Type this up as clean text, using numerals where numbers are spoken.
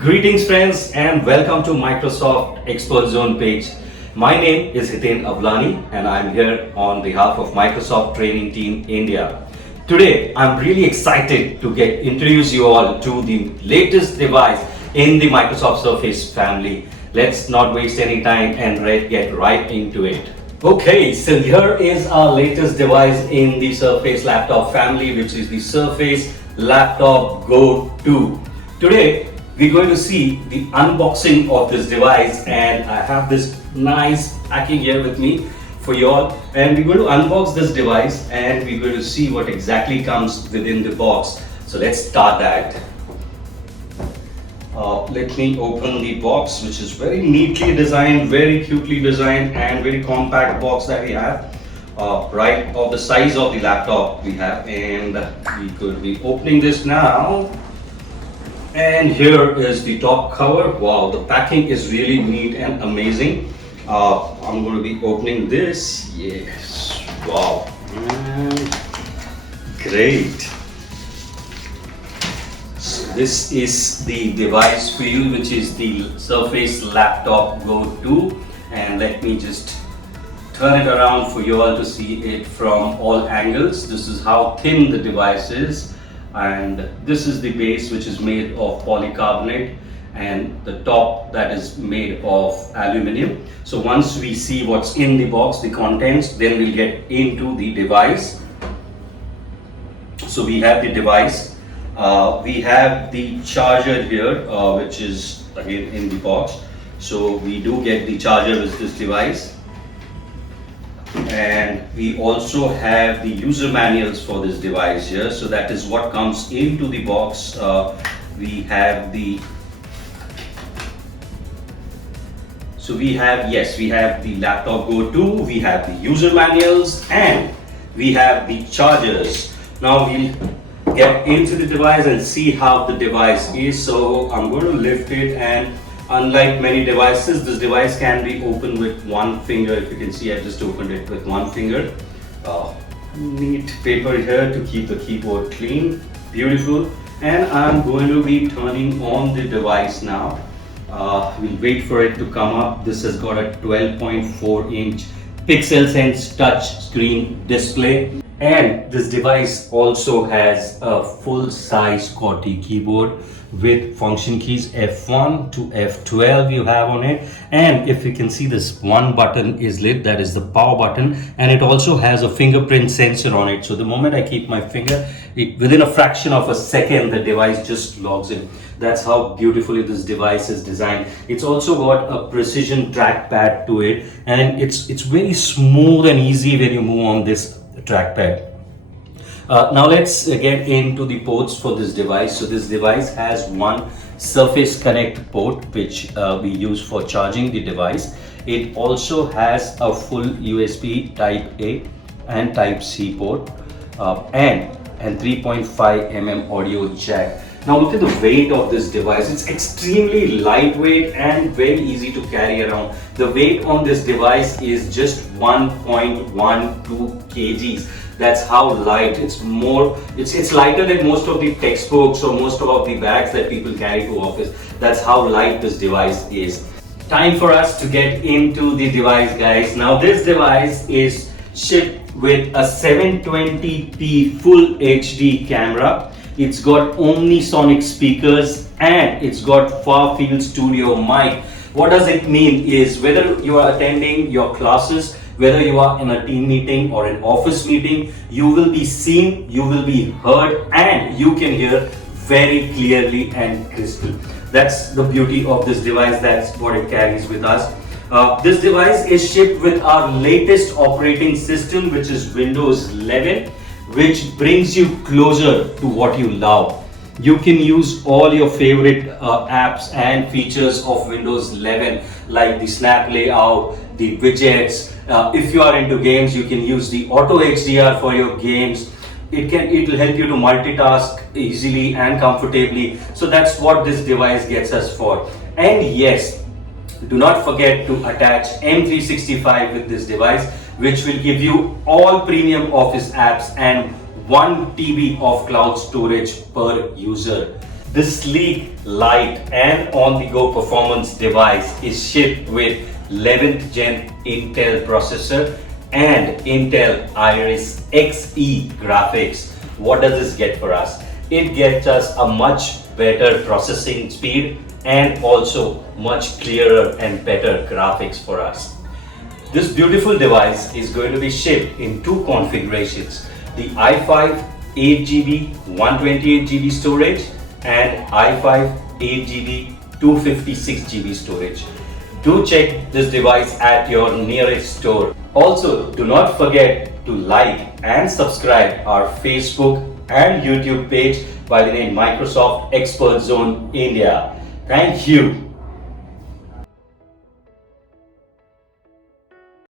Greetings friends and welcome to Microsoft Expert Zone page. My name is Hiten Avlani and I'm here on behalf of Microsoft Training Team India. Today I'm really excited to introduce you all to the latest device in the Microsoft Surface family. Let's not waste any time and get right into it. Okay, so here is our latest device in the Surface laptop family, which is the Surface Laprop Go 2. Today we're going to see the unboxing of this device, and I have this nice packing here with me for you all, and we're going to unbox this device and we're going to see what exactly comes within the box. So let's start that. Let me open the box, which is very neatly designed, very cutely designed, and very compact box that we have. Right of the size of the laptop we have, and we could be opening this now. And here is the top cover. Wow, the packing is really neat and amazing. I'm going to be opening this. Yes, wow, and great. So this is the device for you, which is the Surface Laprop Go 2, and let me just turn it around for you all to see it from all angles. This is how thin the device is, and this is the base, which is made of polycarbonate, and the top that is made of aluminum. So once we see what's in the box, the contents, then we'll get into the device. So we have the device, we have the charger here, which is again in the box. So we do get the charger with this device, and we also have the user manuals for this device here. So that is what comes into the box. We have the Laptop Go 2, we have the user manuals, and we have the chargers. Now we'll get into the device and see how the device is. So I'm going to lift it, and unlike many devices, this device can be opened with one finger. If you can see, I just opened it with one finger. Neat paper here to keep the keyboard clean, beautiful. And I'm going to be turning on the device now. We'll wait for it to come up. This has got a 12.4-inch Pixel Sense touch screen display, and this device also has a full-size QWERTY keyboard with function keys F1 to F12 you have on it. And if you can see, this one button is lit, that is the power button, and it also has a fingerprint sensor on it. So the moment I keep my finger, within a fraction of a second, the device just logs in. That's how beautifully this device is designed. It's also got a precision trackpad to it, and it's very smooth and easy when you move on this trackpad. Now let's get into the ports for this device. So this device has one Surface Connect port, which we use for charging the device. It also has a full USB Type A and Type C port, and 3.5mm audio jack. Now look at the weight of this device. It's extremely lightweight and very easy to carry around. The weight on this device is just 1.12 kgs. That's how light. It's lighter than most of the textbooks or most of the bags that people carry to office. That's how light this device is. Time for us to get into the device, guys. Now this device is shipped with a 720p full HD camera. It's got Omnisonic speakers, and it's got far field studio mic. What does it mean is, whether you are attending your classes, whether you are in a team meeting or an office meeting, you will be seen, you will be heard, and you can hear very clearly and crystal. That's the beauty of this device. That's what it carries with us. This device is shipped with our latest operating system, which is Windows 11, which brings you closer to what you love. You can use all your favorite apps and features of Windows 11, like the snap layout, the widgets. If you are into games, you can use the auto HDR for your games. It will help you to multitask easily and comfortably. So that's what this device gets us for. And yes, do not forget to attach M365 with this device, which will give you all premium Office apps and 1 TB of cloud storage per user. This sleek, light and on-the-go performance device is shipped with 11th gen Intel processor and Intel Iris Xe graphics. What does this get for us? It gets us a much better processing speed and also much clearer and better graphics for us. This beautiful device is going to be shipped in two configurations: the i5 8GB 128GB storage and i5 8GB 256GB storage. Do check this device at your nearest store. Also, do not forget to like and subscribe our Facebook and YouTube page by the name Microsoft Expert Zone India. Thank you.